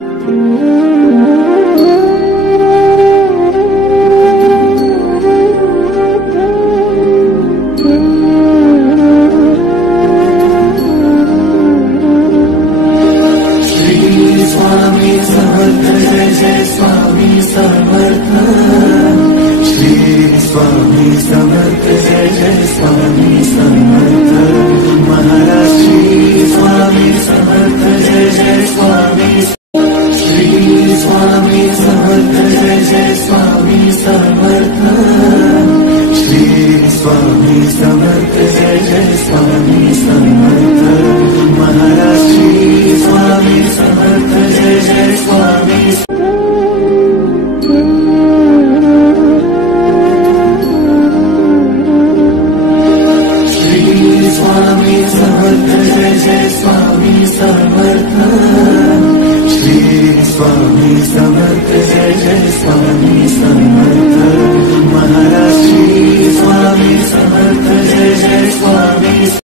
Swami Samarth Jai Jai Swami Samarth. Shri Swami Samarth Jai Jai Swami Samarth. Maharaj Shri Swami Samarth Jai Jai Swami. Shri Swami Samarth Jai Jai Swami Samarth. Shri Swami Samarth Jai Jai Swami Samarth. Maharaj Shri Swami Samarth Jai Jai Swami. Shri Swami Samarth Jai Jai Swami Samarth. Shri Swami Samarth Jai Jai Swami Samarth. Maharaj Shri Swami Samarth Jai Jai Swami.